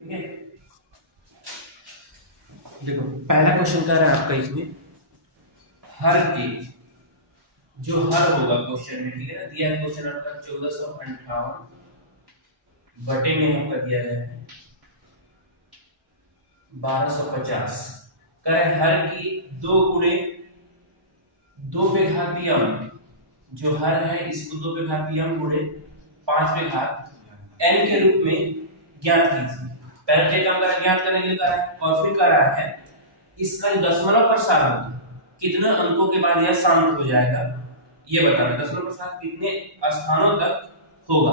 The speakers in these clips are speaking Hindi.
ठीक है। देखो पहला क्वेश्चन कह रहा है आपका इसमें हर के जो हर होगा क्वेश्चन में, ठीक है ना, दिया है क्वेश्चन आपका 1458 बटे में आपका दिया गया है 1250। कह रहे हर की 2 गुणे 2 पे घात यम, जो हर है इसको 2 पे घात यम गुणे 5 पे घात n के रूप में ज्ञात कीजिए। पहले क्या काम करा, ज्ञात करने के लिए करा है और फिर करा है इसका जो दशमलव प्रसारण कितने अंकों के बाद यह शांत हो जाएगा ये बताना। दशमलव प्रसारण कितने स्थानों तक होगा,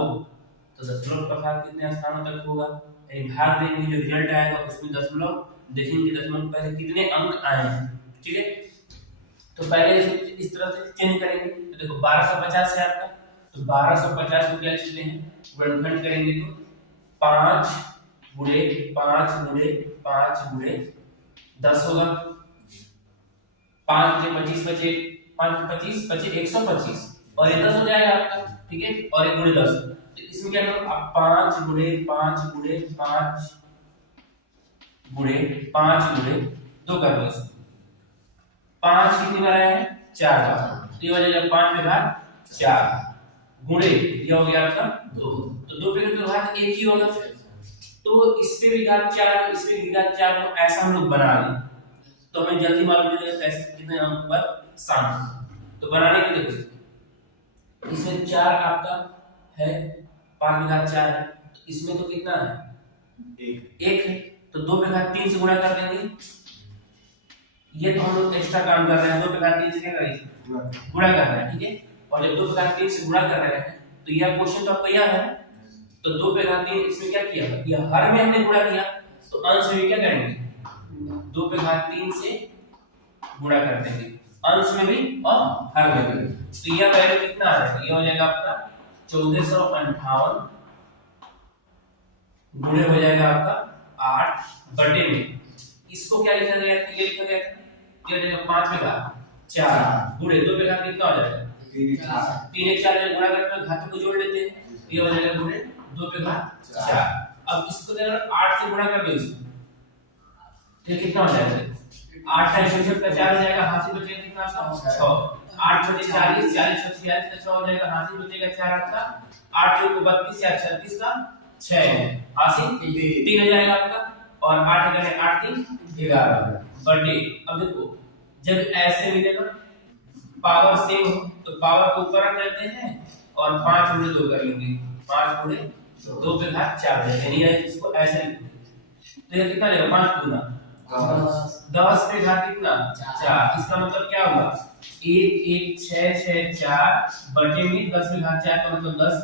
तो दशमलव प्रसारण कितने स्थानों तक होगा, यानी भाग देंगे जो रिजल्ट आएगा उसमें दशमलव देखेंगे, दशमलव पहले कितने अंक आए हैं। ठीक है, तो पहले इस तरह से चेंज करेंगे। तो देखो 1250 है आपका, तो 1250 को क्या लिखते हैं, गुणनखंड करेंगे तो 5 गुणे 5 गुणे 5 गुणे 10 होगा। 5 बचे 25 बचे 5 25 बचे 125 और ये 10 हो जाएगा आपका। ठीक है, और 1 गुणे 10, तो इसमें क्या करो आप 5 गुणे 5 गुणे 5 गुणे 5 गुणे 2 कर दो। 5 कितनी बार आया है, 4 बार, तो ये हो जाएगा 5 पे घात 4 गुणे ये हो गया आपका 2, तो 2 पे घात 1 ही होगा। तो इस पे भी घात 4 इस पे भी घात 4, तो ऐसा हम लोग बना लें तो हमें जल्दी मालूम चलेगा कैसे कितने अंक पर शांत। तो बनाने के लिए इसमें 4 आपका है, 5 पे घात 4 है, तो इसमें तो कितना है 1 है, तो 2 पे घात 3 से गुणा कर देंगे। ये तो हम लोग एक्स्ट्रा काम कर रहे हैं, 2 पे घात 3 से क्या करेंगे, गुणा कर रहे हैं। ठीक है, और जब 2 पे घात 3 से गुणा कर रहे हैं तो यह क्वेश्चन तो आपका यह है, तो 2 पे घात 3 इसमें क्या किया, यह हर में हमने गुणा किया, तो अंश में क्या करेंगे 2 पे घात 3 से गुणा कर देंगे, अंश में भी और हर में भी। तो यह वैल्यू कितना आ जाएगा, यह हो जाएगा आपका 1458 गुणे हो जाएगा आपका 8 बटे में, इसको क्या लिखा गया, ये लिखा गया ये हो जाएगा 5 पे घात 4 गुणे 2 पे घात कितना हो जाएगा 3 1 4 गुणा करके घातों को जोड़ लेते हैं, ये हो जाएगा गुणे 2 पे घात 4। अब इसको देना 8 से गुणा कर दो इसको, तो कितना हो जाएगा 8 टाइम 66 का 4 हो जाएगा, हाथ से बचेगा कितना 6, 8 बचे 40 40 और 46 का 6 हो जाएगा, हाथ से बचेगा 4 आपका, 8 को 32 या 36 का 6 है, हाथ से 3 हो जाएगा आपका, और 8 का 8 3 11 बटे। अब देखो जब ऐसे मिलेगा पावर सेम हो तो पावर को ऊपर रख लेते हैं और 5 गुणे 2 कर लेंगे, 5 गुणे 2 पे घात 4 है, यानी इसको ऐसे लिख देंगे। तो ये कितना लेगा 5 गुना 10 पे घात कितना 4, इसका मतलब क्या होगा 1 1 6 6 4 बटे में 10 पे घात 4 का मतलब 10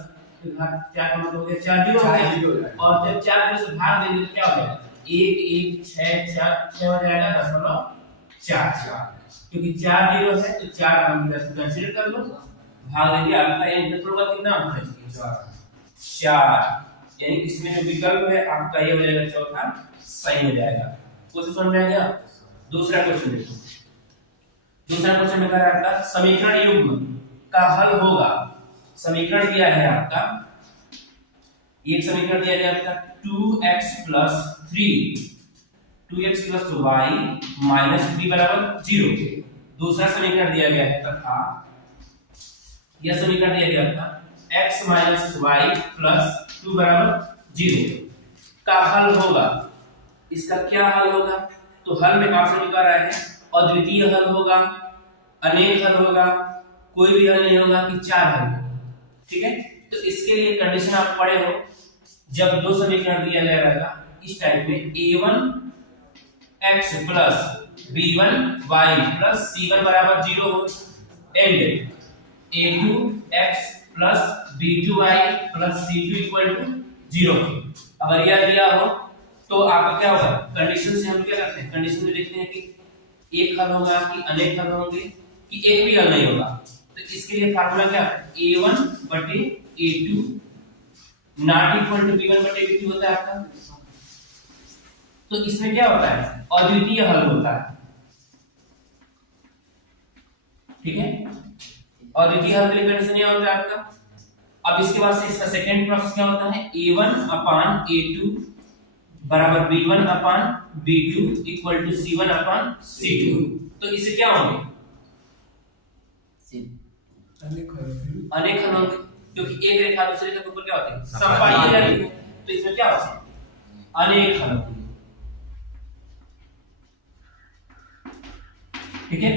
पे घात 4 का मतलब हो गया 4 जीरो हो गया, और जब 4 जीरो से भाग देंगे तो क्या हो जाएगा 1 1 6 4 6 हो जाएगा 10.4, क्योंकि 4 जीरो है तो 4 हम कंसीडर कर लो, भाग देंगे आपका n दशमलव का कितना अंक है 4, यानी इसमें जो विकल्प है आपका ये हो जाएगा चौथा सही हो जाएगा। क्वेश्चन समझ में आ गया। दूसरा क्वेश्चन देखो, दूसरा क्वेश्चन में कह रहा है आपका समीकरण युग्म का हल होगा। समीकरण दिया है आपका, एक समीकरण दिया गया आपका 2x + 3 2x + y - 3 = 0। दूसरा समीकरण दिया गया है तथा यह समीकरण दिया गया आपका x - y + 2 = 0 का हल होगा। इसका क्या हल होगा, तो हल में ऑप्शन लिखा रहा है अद्वितीय हल होगा, अनेक हल होगा, कोई भी हल नहीं होगा कि 4 हल होगा। ठीक है, तो इसके लिए कंडीशन आप पढ़े हो, जब दो समीकरण दिया गया रहेगा इस टाइप में a1x + b1y + c1 = 0 हो, एंड a2x + b2y + c2 = 0 हो। अगर यह दिया हो तो आपका क्या होगा, कंडीशन से हम क्या करते हैं, कंडीशन में देखते हैं कि एक हल होगा कि अनेक हल होंगे कि एक भी हल नहीं होगा। तो इसके लिए फार्मूला क्या है, a1 बटे a2 not equal to b1 बटे b2 होता है आपका। तो इसमें क्या होता है, अद्वितीय हल होता है। ठीक है, अद्वितीय हल के लिए कंडीशन यह होता है आपका। अब इसके बाद से इसका सेकंड प्रोसेस क्या होता है, a1 / a2 बराबर b1 upon b2 equal to c1 upon c2। तो इसे क्या होंगे? अनेक हल होंगे, क्योंकि एक रेखा दूसरी रेखा के ऊपर क्या होती है? समपाती रेखा। तो इसमें क्या होता है? अनेक हल। ठीक है।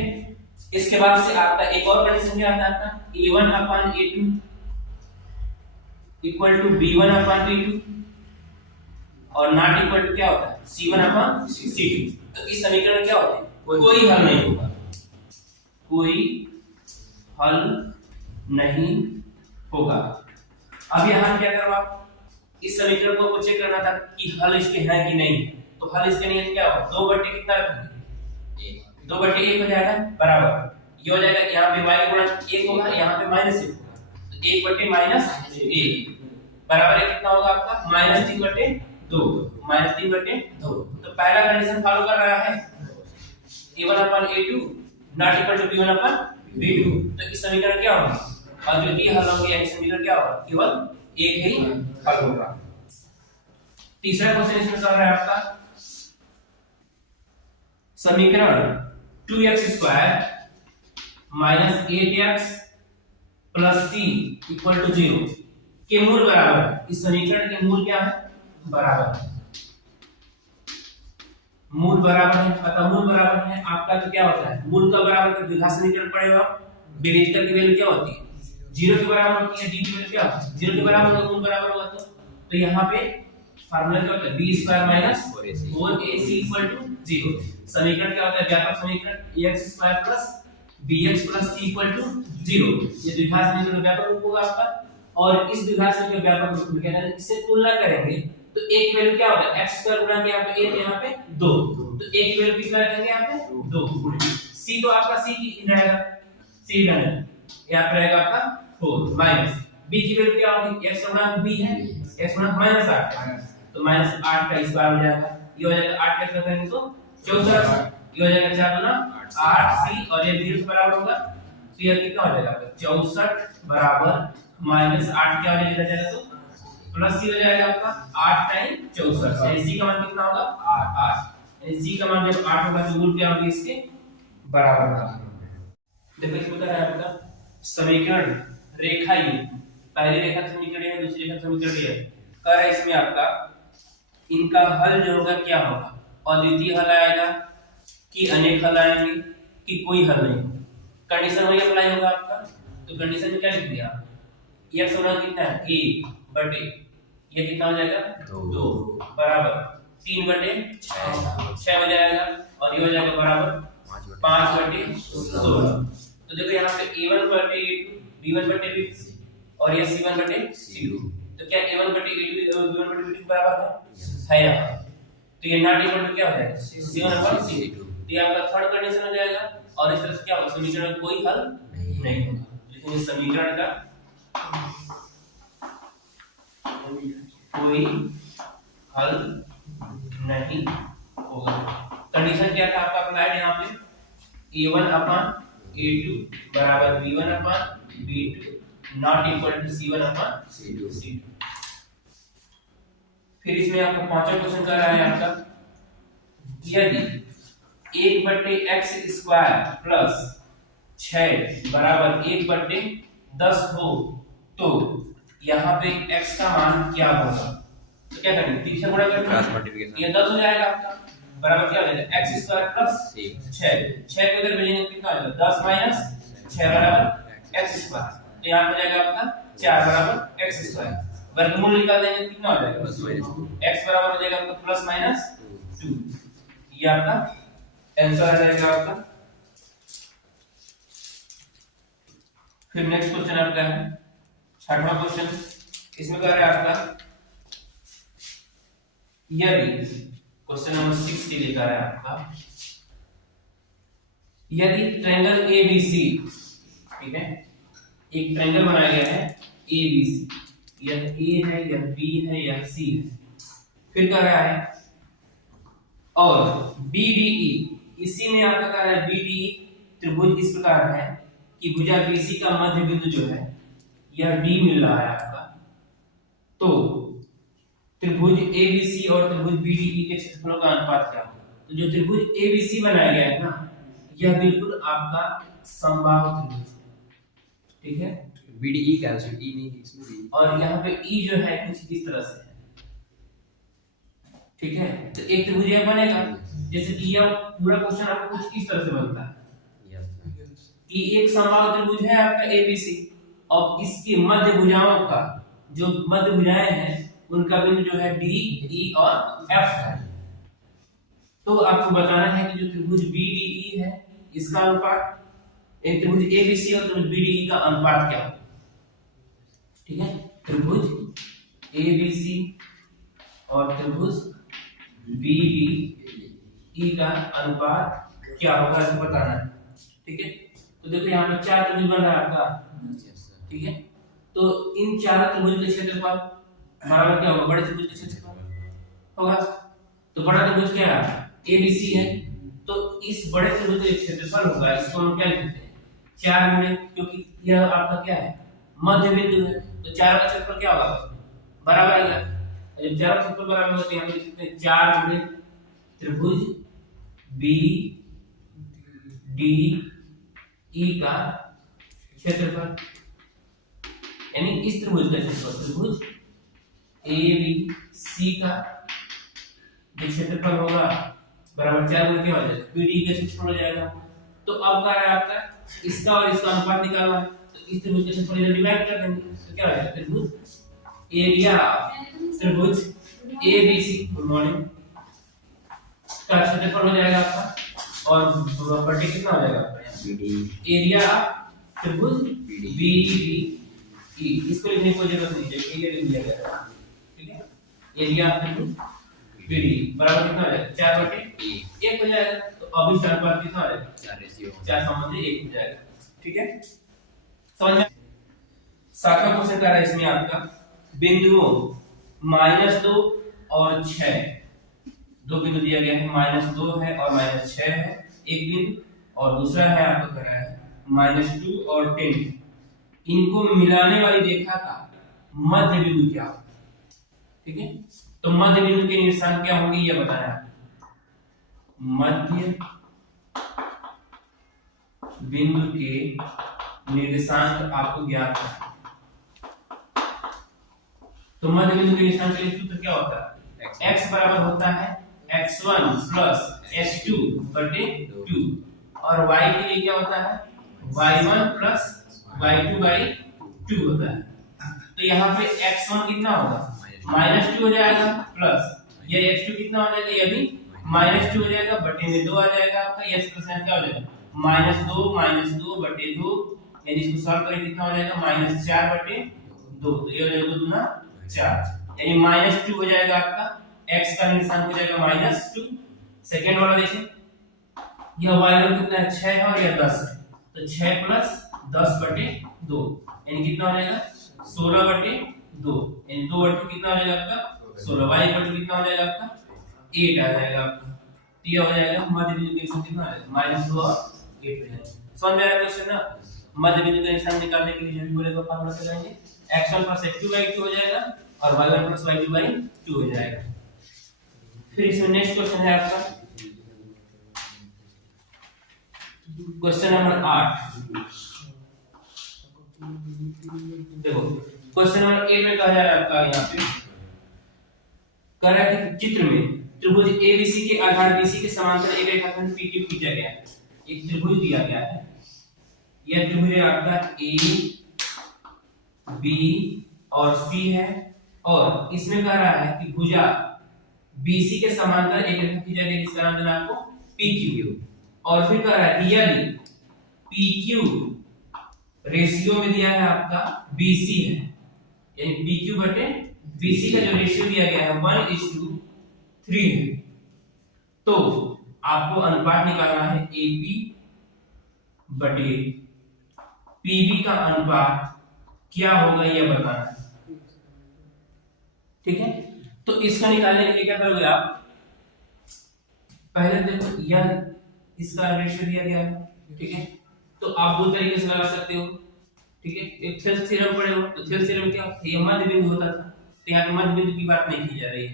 इसके बाद से आपका एक और कंडीशन क्या आता है? आपका a1 upon a2 equal to b1 upon b2 और नॉट इक्वल टू क्या होता है? c1 upon c2। तो इस समीकरण क्या होते हैं? कोई हल नहीं होगा, कोई हल नहीं होगा। अब यहाँ क्या करो आप? इस समीकरण को चेक करना था कि हल इसके है कि नहीं। तो हल इसके नहीं है, क्या होगा? 2/, कितना रखेंगे? 2/1 हो जाएगा, बराबर ये हो जाएगा, यहाँ पे y गुणा 1 होगा, यहाँ पे -1 होगा, तो 1/-1 बराबर है कितना होगा आपका? -3/2। -3/2। तो पहला कंडीशन फॉलो कर रहा है, a1 upon a2 not equal to b1 upon b2। तो इस समीकरण क्या होगा? और जो ये हल होंगे यानी समीकरण क्या होगा? केवल एक ही हल होगा। तीसरा क्वेश्चन इसमें चल रहा है आपका समीकरण 2x² - 8x + c = 0 के मूल बराबर है। इस समीकरण के मूल क्या है? बराबर है। मूल बराबर है, अतः मूल बराबर है आपका। तो क्या होता है? मूल का बराबर का द्विघात समीकरण पड़ेगा। विभेदक की वैल्यू क्या होती है? 0 के बराबर होती है। d की वैल्यू क्या होती है? 0 के बराबर होगा, मूल बराबर होगा। तो यहाँ पे फार्मूला क्या होता है? b² - 4ac = 0। समीकरण क्या होता है? व्यापक समीकरण ax² + bx + c = 0। ये द्विघात समीकरण व्यापक रूप होगा आपका। और इस द्विघात समीकरण व्यापक रूप में क्या है? इससे तुलना करेंगे तो एक वैल्यू क्या होगा? x² गुणा के यहाँ पे 1, यहाँ पे 2। तो एक वैल्यू कितना रखेंगे यहाँ पे? 2 गुणा c। तो आपका c की रहेगा, c रहेगा, यहाँ पे रहेगा आपका 4 माइनस b की वैल्यू क्या होगी? x गुणा b है, x गुणा -8, तो -8 का स्क्वायर हो जाएगा। ये हो जाएगा 8 का करेंगे तो 64। ये हो जाएगा 4 गुना 8c और ये 0 के बराबर होगा। तो ये कितना हो जाएगा? 64 बराबर -8 क्या हो जाएगा? तो प्लस c हो जाएगा आपका 8 टाइम 64। यानी c का मान कितना होगा? 8। यानी c का मान जब 8 होगा तो मूल क्या होगा इसके? बराबर होगा। देखो इसमें क्या है आपका समीकरण रेखा युग्म। पहली रेखा समीकरण है, दूसरी रेखा समीकरण है। कह रहा है इसमें आपका इनका हल जो होगा क्या होगा? अद्वितीय हल आएगा कि अनेक हल आएंगे कि कोई हल नहीं? कंडीशन वही अप्लाई होगा आपका। तो कंडीशन में क्या लिख दिया? x होना कितना है? 1/, ये कितना हो जाएगा? 2 बराबर 3/6 हो जाएगा और ये हो जाएगा बराबर 5/16। तो देखो यहाँ पे a1/a2 b1/b2 और ये c1/c2। तो क्या a1/a2 b1/b2 बराबर है यहाँ? तो ये नॉट इक्वल टू क्या हो जाएगा? c1/c2। तो ये आपका थर्ड कंडीशन हो जाएगा। और इस तरह से क्या होगा? समीकरण में कोई हल नहीं होगा। लेकिन इस समीकरण का कोई हल नहीं होगा। कंडीशन क्या था आपका अप्लाइड यहाँ पे? a1 अपान a2 बराबर b1 upon b2 not equal to c1 upon c2। फिर इसमें आपको पांचवा क्वेश्चन कर रहा है आपका यदि 1/x² प्लस 6 बराबर 1/10 हो तो यहाँ पे x का मान क्या होगा? तो क्या करेंगे? 3 से गुणा करेंगे, ये 10 हो जाएगा आपका बराबर क्या हो जाएगा? x² प्लस 6 को इधर भेजेंगे कितना हो जाएगा? 10 माइनस 6 बराबर x²। तो यहाँ पे जाएगा आपका 4 बराबर x²। वर्गमूल निकाल देंगे कितना हो जाएगा? x बराबर हो जाएगा आपका प्लस माइनस 2। ये आपका आंसर आ जाएगा आपका। फिर नेक्स्ट क्वेश्चन आपका है छठवां क्वेश्चन। इसमें क्या है आपका यदि क्वेश्चन नंबर 6 लिखा है आपका यदि ट्रायंगल ABC, ठीक है, एक ट्रायंगल बनाया गया है ABC, यह A है, यह B है, यह C है। फिर कह रहा है और BDE, इसी में आपका कह रहा है BDE त्रिभुज इस प्रकार है कि भुजा BC का मध्य बिंदु जो है यह D मिल रहा है आपका। तो त्रिभुज एबीसी और त्रिभुज बीडीई के क्षेत्रफलों का अनुपात क्या होगा। तो जो त्रिभुज एबीसी बनाया गया है ना, यह बिल्कुल आपका समबाहु त्रिभुज है, ठीक है। बीडीई का है, ई नहीं इसमें भी, और यहाँ पे ई जो है कुछ इस तरह से है, ठीक है। तो एक त्रिभुज यह बनेगा, जैसे कि यह पूरा क्वेश्चन आपको कुछ इस तरह से बनता है कि एक समबाहु त्रिभुज है आपका एबीसी, और इसकी मध्य भुजाओं का जो मध्य भुजाएं हैं उनका बिंदु जो है डी, ई और एफ है। तो आपको बताना है कि जो त्रिभुज बीडीई है इसका अनुपात, एक त्रिभुज एबीसी और त्रिभुज बीडीई का अनुपात क्या है, ठीक है। त्रिभुज एबीसी और त्रिभुज बीडीई का अनुपात क्या होगा इसको बताना है, ठीक है। तो देखो यहाँ पे चार त्रिभुज बन रहा है आपका, ठीक है। तो इन चार त्रिभुज के क्षेत्रफल बराबर क्या होगा, बड़े त्रिभुज के क्षेत्रफल होगा। तो बड़ा त्रिभुज क्या है, एबीसी है, तो इस बड़े त्रिभुज का क्षेत्रफल होगा, इसको हम क्या लिखते हैं, 4 गुणे, क्योंकि यह आपका क्या है, मध्य बिंदु है, तो 4 का क्षेत्रफल क्या होगा, बराबर आएगा। जब 4 का क्षेत्रफल बराबर होगा तो यहाँ पे लिख सकते हैं 4 गुणे त्रिभुज बी डी ई का क्षेत्रफल, यानी इस त्रिभुज का क्षेत्रफल, त्रिभुज ए बी सी का जो क्षेत्रफल होगा बराबर 4 गुणे क्या हो जाएगा, बीडी का क्षेत्रफल हो जाएगा। तो अब क्या है आपका, इसका और इसका अनुपात निकालना है, तो इस त्रिभुज का क्षेत्रफल इधर डिवाइड कर देंगे, तो क्या हो जाएगा, त्रिभुज एरिया त्रिभुज एबीसी गुड मॉर्निंग का क्षेत्रफल हो जाएगा आपका, और बटे कितना हो जाएगा आपका एरिया त्रिभुज बीडीई, इसको लिखने की कोई जरूरत नहीं है, एरिया लिख दिया गया है, ठीक है। एरिया त्रिभुज बीडीई बराबर कितना हो जाएगा, 4 बटे 1 हो जाएगा। तो अब इस अनुपात कितना हो जाएगा, 4 संबंधी 1 हो जाएगा, ठीक है। समझ में। शाखा क्वेश्चन कर रहा है इसमें आपका बिंदुओं -2 और 6, दो बिंदु दिया गया है, -2 है और -6 है एक बिंदु, और दूसरा है आपको कर रहा है -2 और 10, इनको मिलाने वाली रेखा का मध्य बिंदु क्या होगा, ठीक है। तो मध्य बिंदु के निर्देशांक क्या होंगे ये बताना है, मध्य बिंदु के निर्देशांक आपको ज्ञात है। तो मध्य बिंदु के निर्देशांक के लिए सूत्र क्या होता है, x बराबर होता है x1 प्लस x2 बटे 2, और y के लिए क्या होता है y1 प्लस y2 बाई 2 होता है। तो यहाँ पे x1 कितना होगा, -2 हो जाएगा, प्लस ये x2 कितना हो जाएगा, ये भी -2 हो जाएगा, बटे में 2 आ जाएगा आपका, ये एक्सप्रेशन क्या हो जाएगा, -2 बटे 2, यानी इसको सॉल्व करें कितना हो जाएगा, -4 बटे 2, तो ये हो जाएगा 2 दूना 4, यानी -2 हो जाएगा आपका, x का निर्देशांक हो जाएगा -2। सेकंड वाला देखें, यह y1 कितना है, 6 है और यह 10 है, तो 6 प्लस 10 बटे 2, यानी कितना हो जाएगा 16 बटे 2, यानी 2 बटे कितना हो जाएगा आपका 16, y बटे कितना हो जाएगा आपका 8 आ जाएगा आपका। तो ये हो जाएगा मध्य बिंदु के निशान कितना आ जाएगा, -2 और 8 हो जाएगा। समझ में आया क्वेश्चन ना। मध्य बिंदु का निशान निकालने के लिए जो भी बोलेगा फार्मूला से लगाएंगे, x1 प्लस x2 बाई 2 हो जाएगा और y1 प्लस y2 बाई 2 हो जाएगा। फिर इसमें नेक्स्ट क्वेश्चन है आपका क्वेश्चन नंबर 8। देखो क्वेश्चन नंबर 8 में कहा जा रहा है आपका, यहाँ पे कह रहा है कि चित्र में त्रिभुज एबीसी के आधार बीसी के समांतर एक रेखाखंड पीक्यू खींचा गया है। एक त्रिभुज दिया गया है, यह त्रिभुज आपका ए बी और सी है, और इसमें कह रहा है कि भुजा बीसी के समांतर एक रेखा खींचा गया जिसका नाम देना आपको पीक्यू, और फिर कह रहा है यदि पीक्यू रेशियो में दिया है आपका बीसी है, यानी पीक्यू बटे बीसी का जो रेशियो दिया गया है 1:3 है, तो आपको अनुपात निकालना है एपी बटे पीबी का अनुपात क्या होगा यह बताना है, ठीक है। तो इसका निकालने के लिए क्या करोगे आप, पहले देखो यह इसका रेशियो दिया गया है, ठीक है। तो आप दो तरीके से लगा सकते हो, ठीक है। एक थेल्स थ्योरम पढ़े हो, तो थेल्स थ्योरम क्या होता है, यह मध्य बिंदु होता था, तो यहाँ पे मध्य बिंदु की बात नहीं की जा रही है,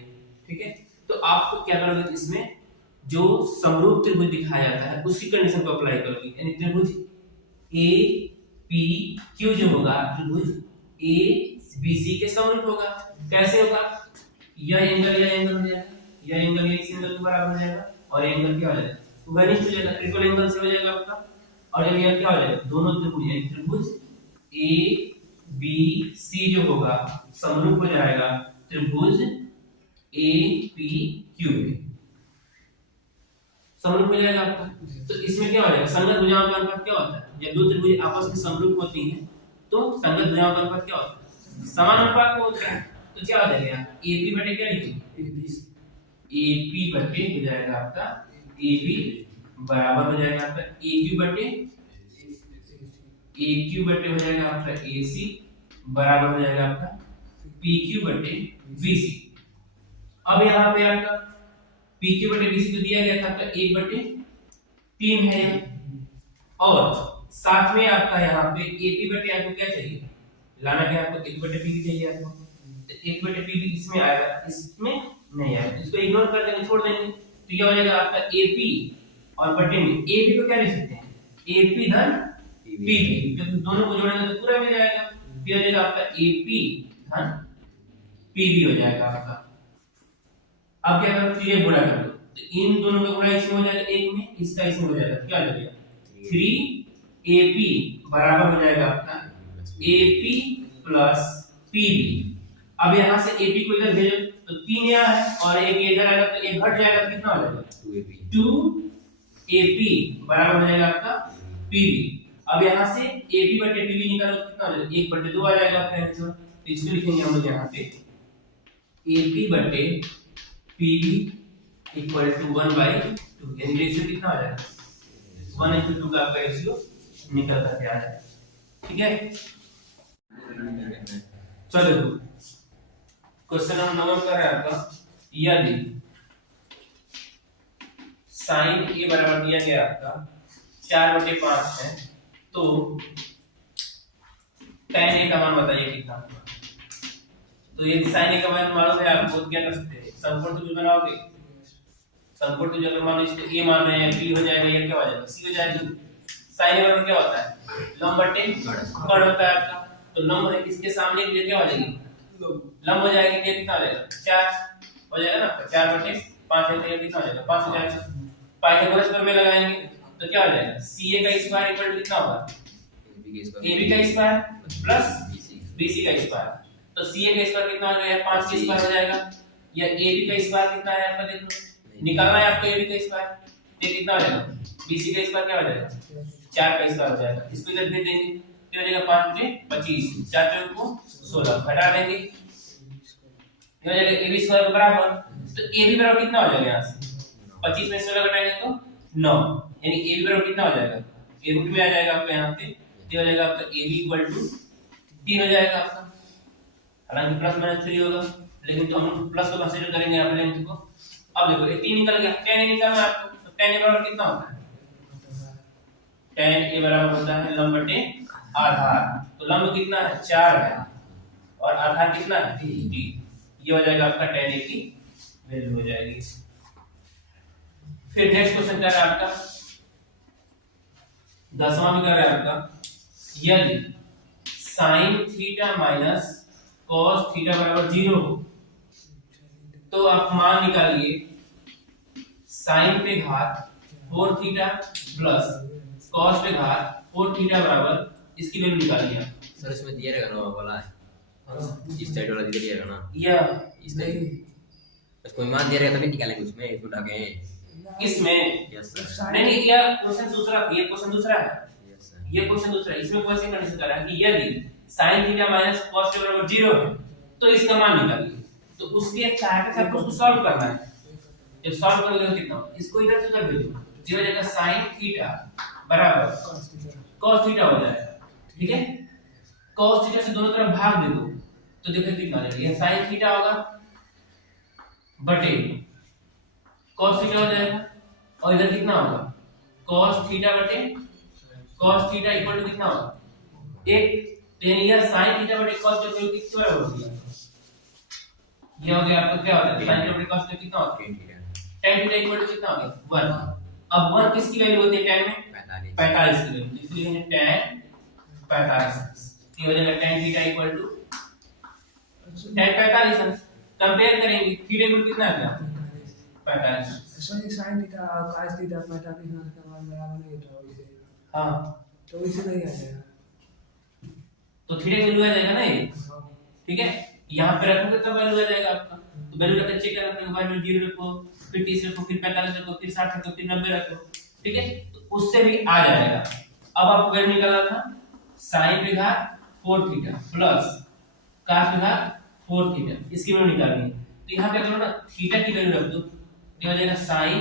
ठीक है। तो आपको क्या करोगे, इसमें जो समरूप त्रिभुज दिखाया जाता है उसकी कंडीशन को अप्लाई करोगे, यानी त्रिभुज ए पी क्यू जो होगा, त्रिभुज ए बी सी के समरूप होगा। कैसे होगा, यह एंगल हो जाएगा, यह एंगल इस एंगल के बराबर हो जाएगा, और एंगल क्या हो जाएगा, घनिष्ठ हो जाएगा, ट्रिपल एंगल से हो जाएगा आपका। और जब यह क्या हो जाएगा, दोनों त्रिभुज यानी त्रिभुज ए बी सी जो होगा समरूप हो जाएगा त्रिभुज ए पी क्यू में, समरूप हो जाएगा आपका। तो इसमें क्या हो जाएगा, संगत भुजाओं का अनुपात क्या होता है, जब दो त्रिभुज आपस में समरूप होती हैं तो संगत भुजाओं का अनुपात क्या होता है, समान अनुपात में होता है। तो क्या हो जाएगा, AP बटे क्या लिखेंगे, AP बटे हो जाएगा आपका AB बराबर हो जाएगा आपका AQ बटे हो जाएगा आपका AC बराबर हो जाएगा आपका PQ बटे BC। अब यहाँ पे आपका PQ बटे BC तो दिया गया था आपका 1/3 है, और साथ में आपका यहाँ पे AP बटे आपको क्या चाहिए, लाना क्या आपको 1/PB चाहिए आपको, तो 1/PB इसमें आएगा, इसमें नहीं आएगा, इसको इग्नोर कर देंगे, छोड़ देंगे। तो ये हो जाएगा आपका AP और बटे में AP को क्या लिख सकते हैं, AP धन PB, जब दोनों को जोड़ेंगे तो पूरा मिल जाएगा, फिर हो जाएगा आपका AP धन PB हो जाएगा आपका। अब क्या करो, ये गुणा कर दो, तो इन दोनों का गुणा इसमें हो जाएगा, एक में इसका इसमें हो जाएगा, क्या हो जाएगा 3AP बराबर हो जाएगा आपका AP प्लस PB। अब यहाँ से AP को इधर भेजो तो 3 यहाँ है और एक इधर आएगा तो एक घट जाएगा, कितना हो जाएगा 2AP बराबर हो जाएगा आपका PB। अब यहाँ से AP बटे PB निकालो तो कितना हो जाएगा, 1/2 आ जाएगा आपका आंसर। तो इसमें लिखेंगे हम लोग यहाँ पे AP बटे PB इक्वल टू 1/2, यानी रेशियो कितना हो जाएगा 1:2 का आपका रेशियो निकल करके आ जाएगा, ठीक है। चलो क्वेश्चन नंबर क्या है आपका, यदि sin a बराबर दिया गया आपका 4/5 है तो tan a का मान बताइए कितना होगा। तो यदि sin a का मान मालूम है आपको, क्या कर सकते हैं, समकोण त्रिभुज बनाओगे। समकोण त्रिभुज अगर मान लो इसको a मान रहे हैं, b हो जाएगा, या क्या हो जाएगा c हो जाएगा। sin a बराबर क्या होता है, लंब बटे कर्ण होता है आपका। तो लंब है इसके सामने के लिए क्या हो जाएगी, लंब हो जाएगी, ये कितना हो जाएगा 4 हो जाएगा ना, 4/5 है तो ये कितना हो जाएगा 5 हो जाएगा। पाइथागोरस पर में लगाएंगे तो क्या हो जाएगा, CA का स्क्वायर इक्वल टू कितना होगा, AB का स्क्वायर प्लस BC का स्क्वायर। तो CA का स्क्वायर कितना हो जाएगा, 5 का स्क्वायर हो जाएगा, या AB का स्क्वायर कितना है आपका, देख लो निकालना है आपको AB का स्क्वायर, तो कितना हो जाएगा, BC का स्क्वायर क्या हो जाएगा 4 का स्क्वायर हो जाएगा। इसको इधर भेज देंगे, फिर हो जाएगा 5 × 25, 4 × 16 घटा देंगे, ये हो जाएगा AB स्क्वायर के बराबर। तो AB बराबर कितना हो जाएगा, यहाँ से 25 में 16 घटाएंगे तो 9, यानी AB बराबर कितना हो जाएगा, ये रूट में आ जाएगा आपका, यहाँ पे ये हो जाएगा आपका AB इक्वल टू 3 हो जाएगा आपका। हालांकि प्लस माइनस 3 होगा, लेकिन तो हम प्लस को कंसीडर करेंगे आप लेंथ को। अब देखो ये 3 निकल गया, tan a निकालना है आपको, तो tan a बराबर कितना होता है, tan a बराबर होता है लंब बटे आधार। तो लंब कितना है 4 है और आधार कितना है 3, ये हो जाएगा आपका tan a की वैल्यू हो जाएगी। फिर नेक्स्ट क्वेश्चन क्या है आपका, 10वां में क्या है आपका, यदि sin theta minus cos theta बराबर 0 हो तो आप मान निकालिए sin पे घात 4 थीटा प्लस cos पे घात 4 थीटा बराबर, इसकी वैल्यू निकालिए आप। सर इसमें दिया रहेगा ना वाला है, इस साइड वाला दिया रहेगा ना, या इस नहीं इसको मान दिया रहेगा तभी निकालेंगे, उसमें इसको ढके इसमें यस सर। नहीं, यह क्वेश्चन दूसरा, ये क्वेश्चन दूसरा है, यस सर, ये क्वेश्चन दूसरा है। इसमें क्वेश्चन कंडीशन कर रहा है कि यदि sin theta minus cos theta बराबर 0 है तो इसका मान निकालिए। तो उसके सहायता से आपको उसको सॉल्व करना है। जब सॉल्व करोगे तो कितना, इसको इधर से उधर भेजो, जो हो जाएगा sin थीटा बराबर cos थीटा हो जाएगा, ठीक है। cos थीटा से दोनों तरफ भाग दे दो तो देखो कितना आ जाएगा, ये sin थीटा होगा बटे cos थीटा हो जाएगा, और इधर कितना होगा cos थीटा बटे cos थीटा इक्वल टू कितना होगा 1। तो यानी यह sin थीटा बटे cos थीटा कितने बराबर हो गया ये हो गया आपका क्या होता है sin थीटा बटे cos थीटा कितना होता है tan थीटा इक्वल टू कितना हो गया 1। अब 1 किसकी वैल्यू होती है tan में 45 की वैल्यू, इसलिए लिखेंगे tan 45। ये हो जाएगा tan theta equal to tan 45। Compare करेंगे थीटा इक्वल कितना आ गया 45। Sorry sin theta cos theta 45 ना का बराबर नहीं होता वैसे। हां तो इसे नहीं आ जाएगा। तो थीटा की वैल्यू आ जाएगा ना ये, ठीक है। यहाँ पे रखोगे तब वैल्यू आ जाएगा आपका। तो वैल्यू रखकर चेक करना, वैल्यू 0 रखो, फिर 30 रखो, फिर 45 रखो, फिर 60 रखो, फिर 90 रखो, ठीक है। तो उससे भी आ जाएगा। अब आपको वैल्यू निकालना था sin पे घात 4 थीटा प्लस cos पे घात 4 थीटा, इसकी वैल्यू निकालनी है। तो यहाँ क्या करो ना, थीटा की वैल्यू रख दो, ये हो जाएगा sin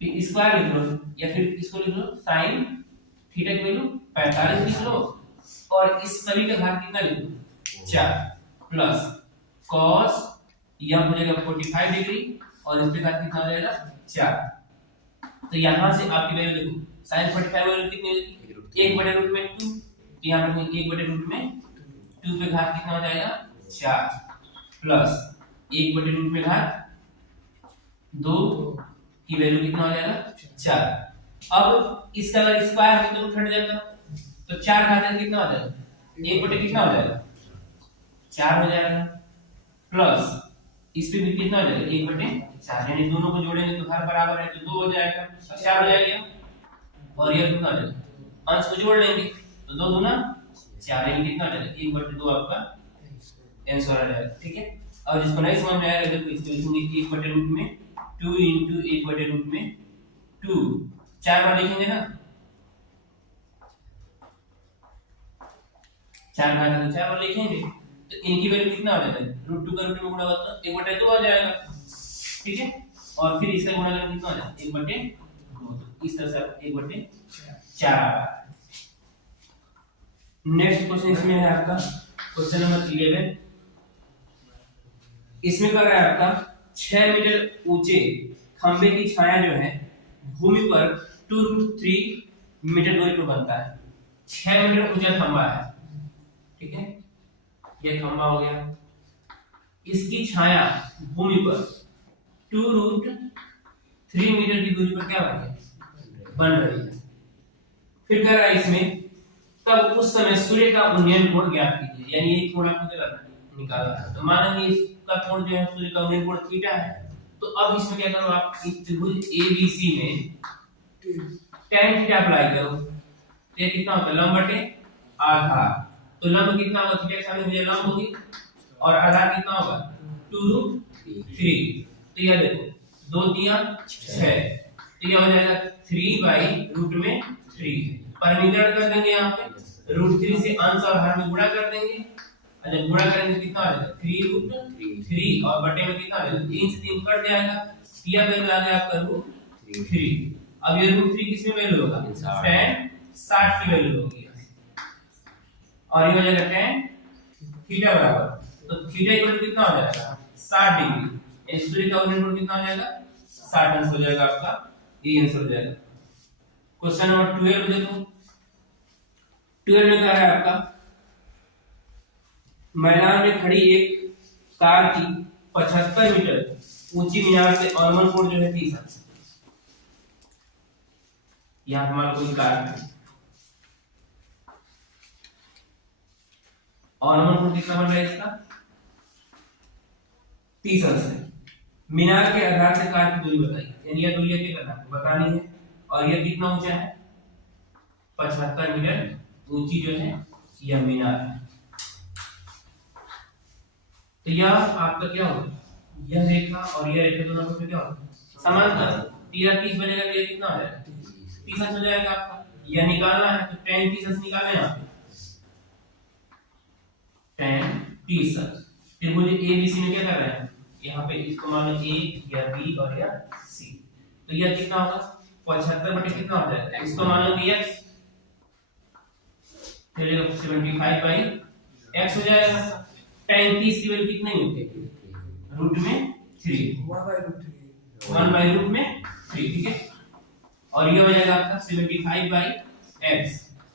फिर स्क्वायर लिख लो, या फिर इसको लिख लो sin थीटा की वैल्यू 45 लिख लो, और इस सभी का घात कितना लिख लो 4 प्लस cos यह हो जाएगा 45 डिग्री, और इस पे घात कितना हो जाएगा 4। तो यहां से आपकी वैल्यू देखो sin 45 वैल्यू कितनी होगी 1/√2, तो यहां पे 1/√2 पे घात कितना हो जाएगा 4 प्लस 1/√2 में घात 2 की वैल्यू कितना हो जाएगा 4। अब इसका अगर स्क्वायर है तो रूट हट जाता, तो 4 घात कितना हो जाएगा 1 बटे कितना हो जाएगा 4 हो जाएगा, प्लस इस पे भी कितना हो जाएगा 1 बटे 4, यानी दोनों को जोड़ेंगे तो हर बराबर है तो 2 हो जाएगा, 4 हो जाएगा, और ये कितना हो जाएगा अंश को जोड़ लेंगे तो 2 दूना 4, यानी कितना हो जाएगा 1 बटे 2 आपका आंसर आ जाएगा, ठीक है। और जिसको नहीं समझ में आएगा देखो इसको लिखेंगे 1 बटे रूट में 2 into 1 बटे रूट में 2, 4 बार लिखेंगे ना, 4 घात है तो 4 बार लिखेंगे, तो इनकी वैल्यू कितना हो जाएगा √2 का √2 में गुणा होता है 1 बटे 2 हो जाएगा, ठीक है। और फिर इसका गुणा करेंगे कितना हो जाएगा 1 बटे 2, इस तरह से 1 बटे 4 आ रहा है। नेक्स्ट क्वेश्चन इसमें है आपका क्वेश्चन नंबर 11। इसमें कर रहा है आपका 6 मीटर ऊंचे खंबे की छाया जो है भूमि पर 2√3 मीटर दूरी पर बनता है। 6 मीटर ऊंचा खंबा है, ठीक है, ये खंबा हो गया, इसकी छाया भूमि पर 2√3 मीटर की दूरी पर क्या बन रही है। फिर कह रहा है इसमें तब उस समय सूर्य का उन्नयन कोण ज्ञात कीजिए, यानी ये कोण आपको क्या करना है निकालना है। तो मानेंगे इसका कोण जो है सूर्य का उन्नयन कोण थीटा है, तो अब इसमें क्या करो आप इस त्रिभुज ABC में tan थीटा अप्लाई करो, तो ये कितना होता है लंब बटे आधार, तो लंब कितना होगा थीटा के सामने मुझे लंब होगी, और आधार कितना होगा 2√3, तो ये देखो 2 दिया 6, तो ये हो जाएगा 3/√3, परिमीकरण कर देंगे यहाँ पे √3 से अंश और हर में गुणा कर देंगे, और जब गुणा करेंगे तो कितना आ जाएगा 3√3, और बटे में कितना आ जाएगा 3 से 3 कट जाएगा, यह वैल्यू आ गया आपका √3। अब ये √3 किसमें वैल्यू होगा tan 60 की वैल्यू होगी, और ये हो जाएगा tan थीटा बराबर, तो थीटा इक्वल टू कितना हो जाएगा 60 डिग्री, यानी सूर्य का उन्नयन कोण कितना हो जाएगा 60 अंश हो जाएगा आपका, ये आंसर हो जाएगा। क्वेश्चन नंबर 12 देखो, 12 में क्या है आपका मैदान में खड़ी एक कार की 75 मीटर ऊंची मीनार से अवनमन कोण जो है 30 अंश। यहाँ हमारा कोई कार है, अवनमन कोण कितना बन रहा है इसका 30 अंश है। मीनार के आधार से कार की दूरी बताइए, यानी यह दूरी क्या करना है बतानी है, और यह कितना ऊंचा है 75 मीटर ऊंची जो है यह मीनार है। तो यह आपका क्या होगा यह रेखा और यह रेखा दोनों में क्या होगा समांतर, 30 बनेगा तो यह कितना हो जाएगा 30 अंश हो जाएगा आपका, यह निकालना है तो tan 30 अंश निकालें यहाँ पे tan 30 अंश। फिर मुझे ABC में क्या कर रहे हैं यहाँ पे इसको मान लो A या B और या C, तो यह कितना होगा 75 बटे कितना हो जाएगा इसको मान लो कि x, फिर 75/x हो जाएगा। tan 30 की वैल्यू कितनी होती है रूट में 3, 1/√3 में 3, ठीक है, और ये हो जाएगा आपका 75/x,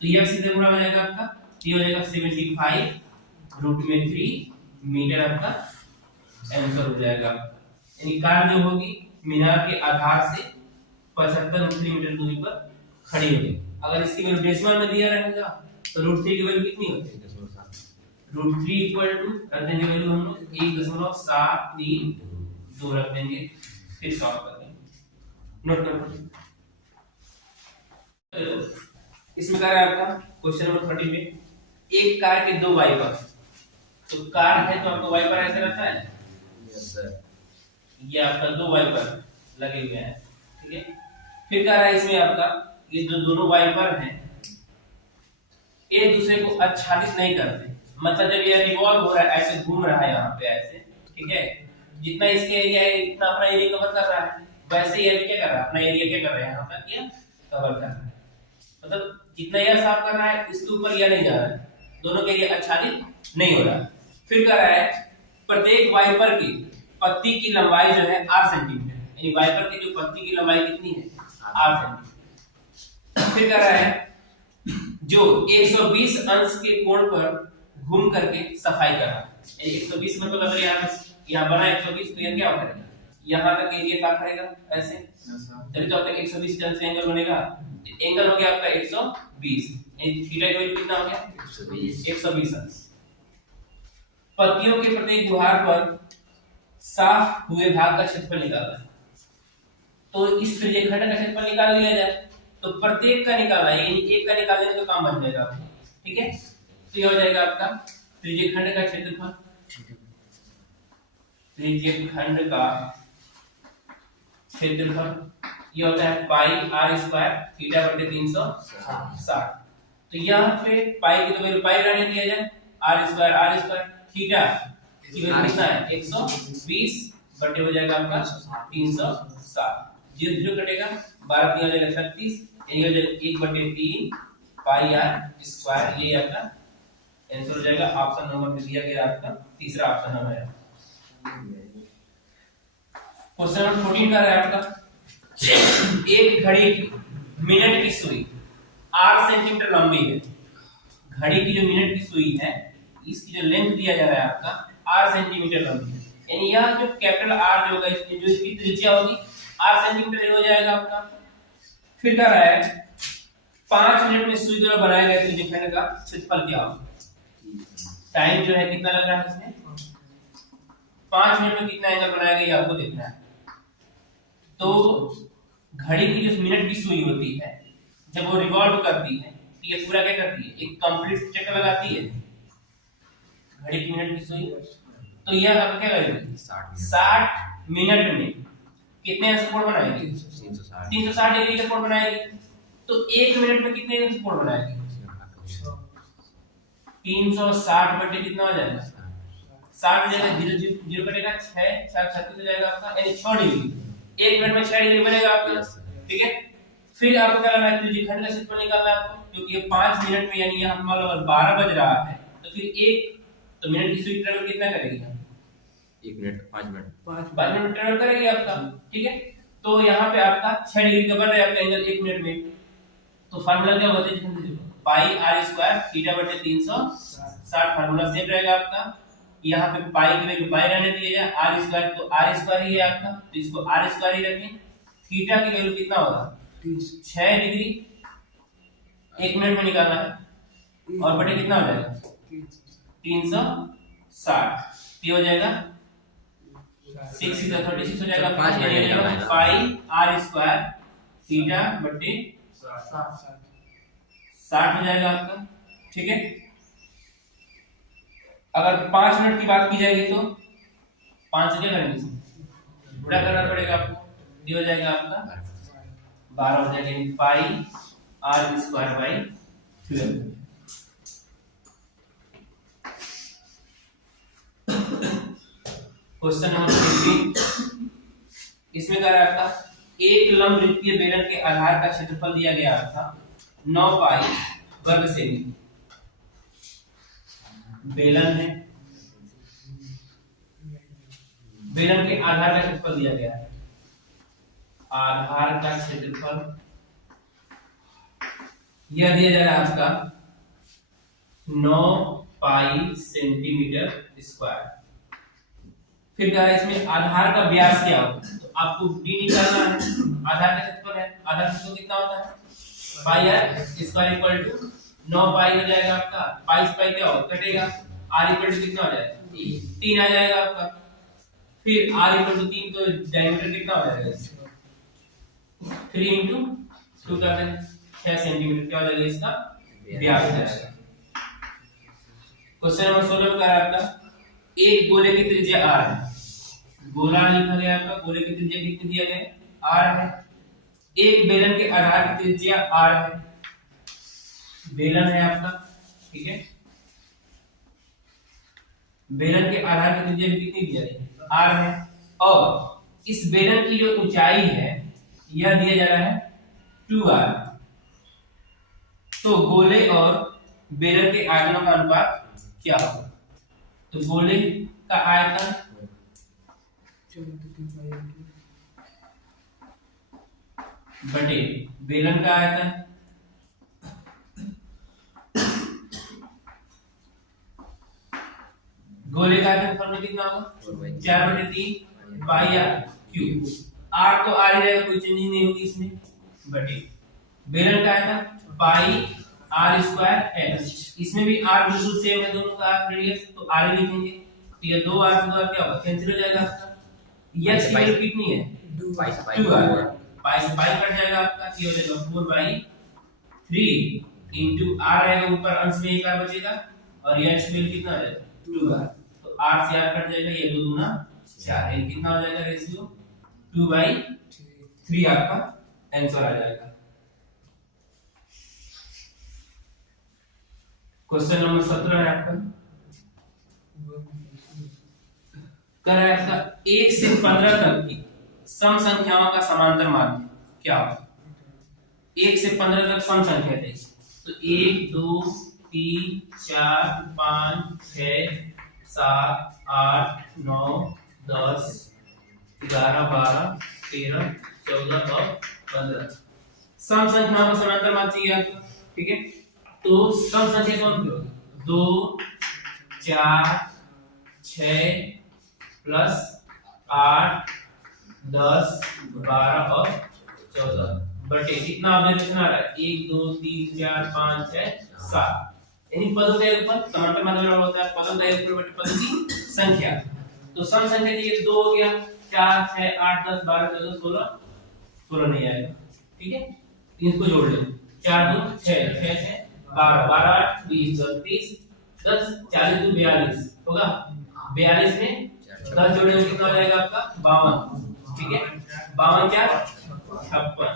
तो ये सीधे गुणा हो जाएगा आपका, ये हो जाएगा 75 √3 मीटर आपका आंसर हो जाएगा। यानी कार जो होगी मीनार के आधार से 75 मिलीमीटर दूरी पर खड़ी होगी। अगर इसकी वैल्यू डेसिमल में दिया रहेगा तो √3 की वैल्यू कितनी होती है? √3 इक्वल टू रख देंगे वैल्यू हम लोग 1.732 रख देंगे, फिर सॉल्व कर देंगे। नोट करो। इसमें क्या है आपका क्वेश्चन नंबर 30 में एक कार के दो वाइपर। तो कार है तो आपका वाइपर ऐसे रहता है। Yes sir. ये आपका दो वाइपर लगे हुए हैं, ठीक है। फिर क्या है इसमें आपका ये जो दोनों वाइपर हैं एक दूसरे को आच्छादित नहीं करते। मतलब जब ये रिवॉल्व हो रहा है ऐसे घूम रहा है यहाँ पे ऐसे, ठीक है, जितना इसके एरिया है इतना अपना एरिया कवर कर रहा है, वैसे ये भी क्या कर रहा है अपना एरिया क्या कर रहा है यहाँ तक ये कवर कर रहा है। मतलब जितना यह साफ कर रहा है इसके ऊपर यह नहीं जा रहा है, दोनों के एरिया आच्छादित नहीं हो रहा है। फिर कर रहा है प्रत्येक वाइपर की पत्ती की लंबाई जो है 8 सेंटीमीटर, यानी वाइपर की जो पत्ती की लंबाई कितनी है 8 सेंटीमीटर। फिर कर रहा है जो 120 अंश के कोण पर घूम करके सफाई कर रहा है। 120 मतलब अगर यहाँ बना 120 तो यह क्या करेगा यहाँ तक एरिया क्या करेगा ऐसे, चलिए तो आपका 120 अंश एंगल बनेगा। एंगल हो गया आपका 120, थीटा की वैल्यू कितना हो गया 120 अंश। पत्तियों के प्रत्येक गुहार पर साफ हुए भाग का क्षेत्रफल निकालना है। तो इस त्रिज्यखंड का क्षेत्रफल निकाल लिया जाए तो प्रत्येक का निकालना है, यानी एक का निकालने का काम बन जाएगा आपको, ठीक है। तो ये हो जाएगा आपका त्रिज्यखंड का क्षेत्रफल, त्रिज्यखंड का क्षेत्रफल ये होता है पाई r² थीटा बटे 360। तो यहाँ पे पाई की तो वैल्यू पाई रहने दिया जाए, r² थीटा की वैल्यू कितना है 120 बटे हो जाएगा आपका 360। 0 0 कटेगा 12 3 हो जाएगा 36, ये हो जाएगा 1/3 पाई r²। ये आपका आंसर हो जाएगा। ऑप्शन नंबर में दिया गया आपका तीसरा ऑप्शन हमारा। क्वेश्चन नंबर 14 का है आपका एक घड़ी की मिनट की सुई 8 सेंटीमीटर लंबी है। घड़ी की जो मिनट की सुई है इसकी जो लेंथ दिया जा रहा है आपका 8 सेंटीमीटर लंबी है, यानी यह जो कैपिटल R जो होगा इसकी जो इसकी त्रिज्या होगी 8 सेंटीमीटर हो जाएगा आपका। फिर क्या रहा है 5 मिनट में सुई द्वारा बनाया गया त्रिज्यखंड का क्षेत्रफल क्या होगा। टाइम जो है कितना लग रहा है इसमें 5 मिनट में कितना एंगल बनाया गया आपको देखना है। तो घड़ी की जो मिनट की सुई होती है जब वो रिवॉल्व करती है तो ये पूरा क्या करती है एक कंप्लीट चक्कर लगाती है घड़ी की मिनट की सुई। तो यह अब क्या करेगी 60 मिनट में कितने कोण बनाएगी 360 डिग्री का कोण बनाएगी। तो 1 मिनट में कितने कोण बनाएगी 360 बटे कितना हो जाएगा 60 जगह 0 0 कटेगा 6 7 36 हो जाएगा आपका, यानी 6 डिग्री 1 मिनट में 6 डिग्री बनेगा आपका, ठीक है। फिर आपको क्या करना है त्रिज्यखंड का क्षेत्रफल निकालना है आपको, क्योंकि ये 5 मिनट में यानी यहाँ मान लो 12 बज रहा है तो फिर 1 तो मिनट की सुई ट्रेवल कितना करेगी 1 मिनट 5 मिनट 5 मिनट ट्रेवल करेगी आपका, ठीक है। तो यहाँ पे आपका 6 डिग्री का बन रहा है आपका एंगल 1 मिनट में। तो फार्मूला क्या होता है पाई r² थीटा बटे 360 फार्मूला सेम रहेगा आपका। यहाँ पे पाई की वैल्यू पाई रहने दिया जाए r² तो r² ही है आपका, तो इसको r² ही रखें। थीटा की वैल्यू कितना होगा 6 डिग्री 1 मिनट में निकालना है और बटे कितना हो जाएगा 360 ये हो जाएगा 6 36 हो जाएगा 5 पाई r² थीटा बटे 60 हो जाएगा आपका, ठीक है। अगर 5 मिनट की बात की जाएगी तो 5 से क्या करेंगे गुणा करना पड़ेगा आपको, ये हो जाएगा आपका 12 हो जाएगा पाई r² बाई 12। क्वेश्चन नंबर 15 इसमें क्या है आपका एक लंब वृत्तीय बेलन के आधार का क्षेत्रफल दिया गया था 9 पाई वर्ग सेमी। बेलन है, बेलन के आधार का क्षेत्रफल दिया गया है। आधार का क्षेत्रफल यह दिया जा रहा है आपका 9 पाई सेंटीमीटर स्क्वायर। फिर कह रहा है इसमें आधार का व्यास क्या हो, तो आपको डी निकालना है। आधार का क्षेत्रफल है, आधार क्षेत्रफल कितना होता है पाई आर स्क्वायर इक्वल टू 9 पाई हो जाएगा आपका, पाई से पाई क्या हो कटेगा, आर इक्वल टू कितना हो जाएगा 3 आ जाएगा आपका। फिर आर इक्वल टू 3 तो डायमीटर कितना हो जाएगा 3 into 2 कर दें 6 सेंटीमीटर क्या हो जाएगा इसका व्यास हो जाएगा। क्वेश्चन नंबर 16 में कह रहा है आपका एक गोले की त्रिज्या r है, गोला लिखा गया आपका, गोले की त्रिज्या कितनी दिया गया है r है। एक बेलन के आधार की त्रिज्या r है, बेलन है आपका, ठीक है, बेलन के आधार की त्रिज्या भी कितनी दिया गया r है, और इस बेलन की जो ऊंचाई है यह दिया जा रहा है 2r। तो गोले और बेलन के आयतनों का अनुपात क्या होगा, तो गोले का आयतन बटे बेलन का आयतन गोले का आयतन फॉर्मूला कितना होगा 4/3 पाई आर क्यूब, आर तो आर ही रहेगा, कोई चेंज नहीं होगी इसमें, बटे बेलन का आयतन पाई आर स्क्वायर एच, इसमें भी आर बिल्कुल सेम है दोनों का आर रेडियस, तो आर ही लिखेंगे। तो ये 2r से 2r क्या होगा कैंसिल हो जाएगा आपका, एच की वैल्यू कितनी है 2r, पाई से पाई कट जाएगा आपका, ये हो जाएगा 4/3 इनटू आर रहेगा ऊपर अंश में एक आर बचेगा, और ये एच की वैल्यू कितना आ जाएगा 2r, तो r से r कट जाएगा, ये 2 दूना 4, ये कितना हो जाएगा रेशियो 2/3 आपका आंसर आ जाएगा। क्वेश्चन नंबर 17 है आपका, कह रहा है आपका 1 से 15 तक की सम संख्याओं का समांतर माध्य क्या होगा। 1 से 15 तक सम संख्या थी, तो 1 2 3 4 5 6 7 8 9 10 11 12 13 14 और 15 सम संख्याओं का समांतर माध्य चाहिए आपको, ठीक है। तो सम संख्या कौन सी होगी 2 4 6 प्लस 8 10 12 और 14 बटे कितना ऑब्जर्वेशन आ रहा है 1 2 3 4 5 6 7, यानी पदों के ऊपर समांतर माध्य होता है, पदों के ऊपर बटे पदों की संख्या। तो सम संख्या ये 2 हो गया, 4 6 8 10 12 14 16 16 नहीं आएगा, ठीक है, इनको जोड़ ले 4 2 6 6 6 12 12 8 20 10 30 10 40 2 42 होगा, 42 में 10 जोड़ेंगे कितना हो जाएगा आपका 52, ठीक है, 52 क्या 56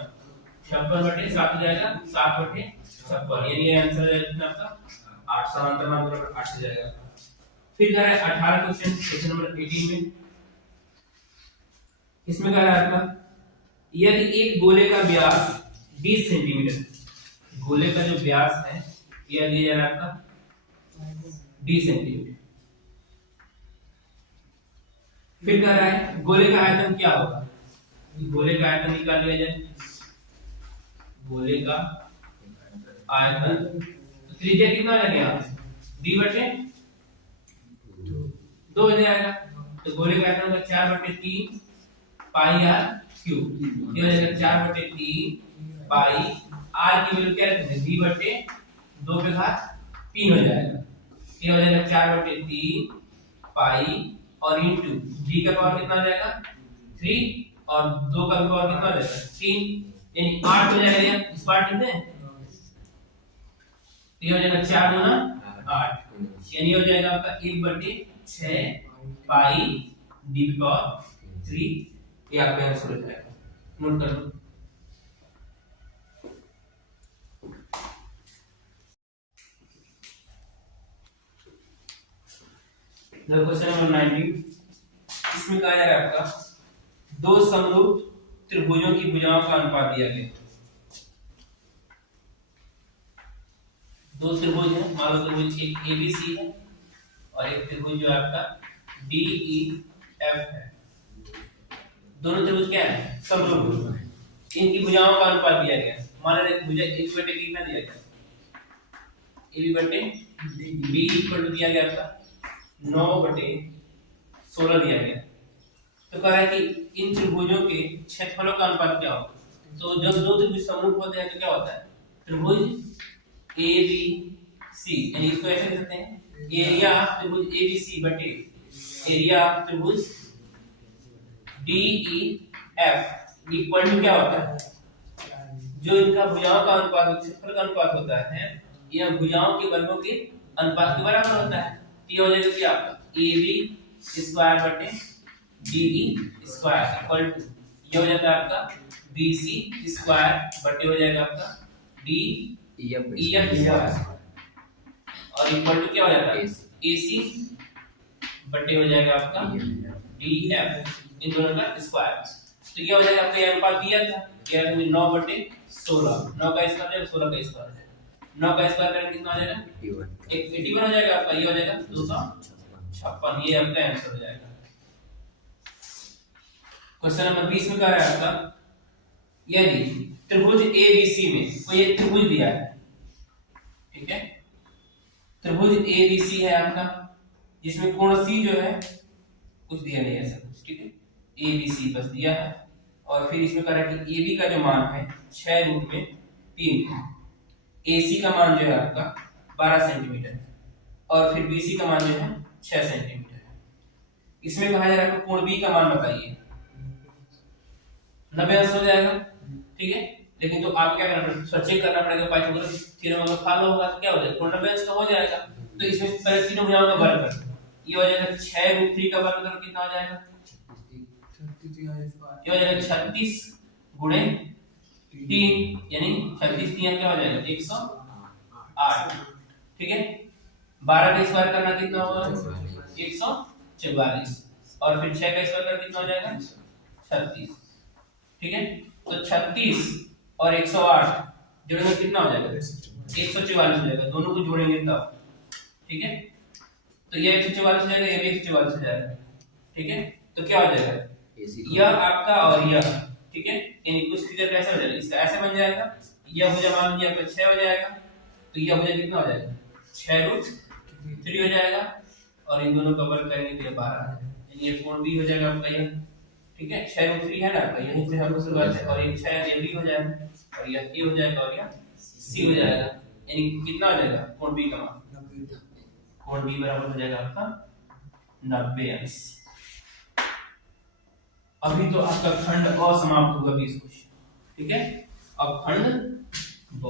56 बटे 7 हो जाएगा 7 बटे 56, यानी ये आंसर है कितना आपका 8, समांतर माध्य बराबर 8 हो जाएगा। फिर कह रहा है 18 क्वेश्चन नंबर 18 में, इसमें कह रहा है आपका यदि एक गोले का व्यास 20 सेंटीमीटर, गोले का जो व्यास है यह दिया जा रहा है आपका 20 सेंटीमीटर, फिर कह रहा है गोले का आयतन क्या होगा, गोले का आयतन निकाल लिया जाए, गोले का आयतन त्रिज्या कितना लगे यहाँ d बटे 2 हो जाएगा, तो गोले का आयतन होगा 4/3 पाई आर क्यूब, ये हो जाएगा 4/3 पाई आर की वैल्यू क्या रखेंगे d बटे 2 पे घात 3 हो जाएगा, ये हो जाएगा 4/3 पाई और इंटू d का पावर कितना आ जाएगा 3 और 2 का पावर कितना आ जाएगा 3, यानी 8 हो जाएगा, इस पार्ट लिखते हैं, ये हो जाएगा 4 गुना 8, यानी हो जाएगा आपका 1/6 पाई d की पावर 3, ये आपका आंसर हो जाएगा, नोट कर लो। क्वेश्चन नंबर 19, इसमें कहा जा रहा है आपका दो समरूप त्रिभुजों की भुजाओं का अनुपात दिया गया, दो त्रिभुज है, मान लो त्रिभुज एक ABC है और एक त्रिभुज जो आपका DEF है, दोनों त्रिभुज क्या है समरूप, इनकी भुजाओं का अनुपात दिया गया, मान लो भुजा AB बटे कितना दिया गया AB बटे B इक्वल टू दिया गया आपका 9/16 दिया गया, तो कह रहा है कि इन त्रिभुजों के क्षेत्रफलों का अनुपात क्या होगा। तो जब दो त्रिभुज सम्मुख होते हैं तो क्या होता है, त्रिभुज ए बी सी, यानी इसको ऐसे लिख सकते हैं एरिया त्रिभुज ए बी सी बटे एरिया त्रिभुज D E F equal to क्या होता है, जो इनका भुजाओं का अनुपात क्षेत्रफल का अनुपात होता है यह भुजाओं के वर्गों के अनुपात के बराबर होता है। तो ये हो जाएगा क्या आपका ए बी स्क्वायर बटे D E square equal to ये हो जाता है आपका बी सी स्क्वायर बटे हो जाएगा आपका डी ई एफ स्क्वायर और इक्वल टू क्या हो जाता है ए सी बटे हो जाएगा आपका डी एफ, इन दोनों का स्क्वायर। तो ये हो जाएगा आपका ये अनुपात दिया था क्या 9 बटे 16, 9 का स्क्वायर 16 का स्क्वायर, 9 का स्क्वायर करेंगे कितना हो जाएगा 81 हो जाएगा आपका, ये हो जाएगा 256, ये आपका आंसर हो जाएगा। क्वेश्चन नंबर 20 में कह रहा है आपका यदि त्रिभुज एबीसी में कोई एक त्रिभुज दिया है, ठीक है, त्रिभुज एबीसी है आपका जिसमें कोण सी जो है कुछ दिया नहीं ऐसा कुछ, ठीक है, एबीसी बस दिया है और फिर इसमें कह रहा है कि AB का जो मान है 6√3, AC का मान जो है आपका 12 सेंटीमीटर है और फिर BC का मान जो है 6 सेंटीमीटर है। इसमें कहा जा रहा है कि कोण B का मान बताइए, 90 अंश हो जाएगा, ठीक है, लेकिन तो आप क्या करना चेक करना पड़ेगा पाइथागोरस थ्योरम अगर फॉलो होगा तो क्या हो जाएगा, कोण 90 अंश का हो जाएगा। तो इसमें पहले तीनों भुजाओं का वर्ग कर, ये हो जाएगा 6√3 का वर्ग करो कितना हो जाएगा, ये हो जाएगा 36 गुणे 3 यानी 36 3 क्या हो जाएगा 108, ठीक है, 12 का स्क्वायर करना कितना होगा 144 और फिर 6 का स्क्वायर करना कितना हो जाएगा 36, ठीक है। तो 36 और 108 जोड़ेंगे कितना हो जाएगा 144 हो जाएगा, दोनों को जोड़ेंगे तब, ठीक है। तो ये 144 हो जाएगा, ये भी 144 हो जाएगा, ठीक है। तो क्या हो जाएगा यह आपका और यह, ठीक है, यानी कुछ फिगर कैसे हो जाएगा, इसका ऐसे बन जाएगा, यह भुजा मान लीजिए आपका 6 हो जाएगा, तो यह भुजा कितना हो जाएगा 6√3 हो जाएगा और इन दोनों का वर्ग करेंगे तो ये 12 आ जाएगा, यानी ये कोण B हो जाएगा आपका यह, ठीक है, 6√3 है ना आपका, यहीं से हम शुरुआत है और ये 6 ये B हो जाएगा और यह A हो जाएगा और यह C हो जाएगा, यानी कितना हो जाएगा कोण B का मान, कोण B बराबर हो जाएगा आपका 90 अंश। अभी तो आपका खंड अ समाप्त होगा 20 क्वेश्चन, ठीक है, अब खंड ब।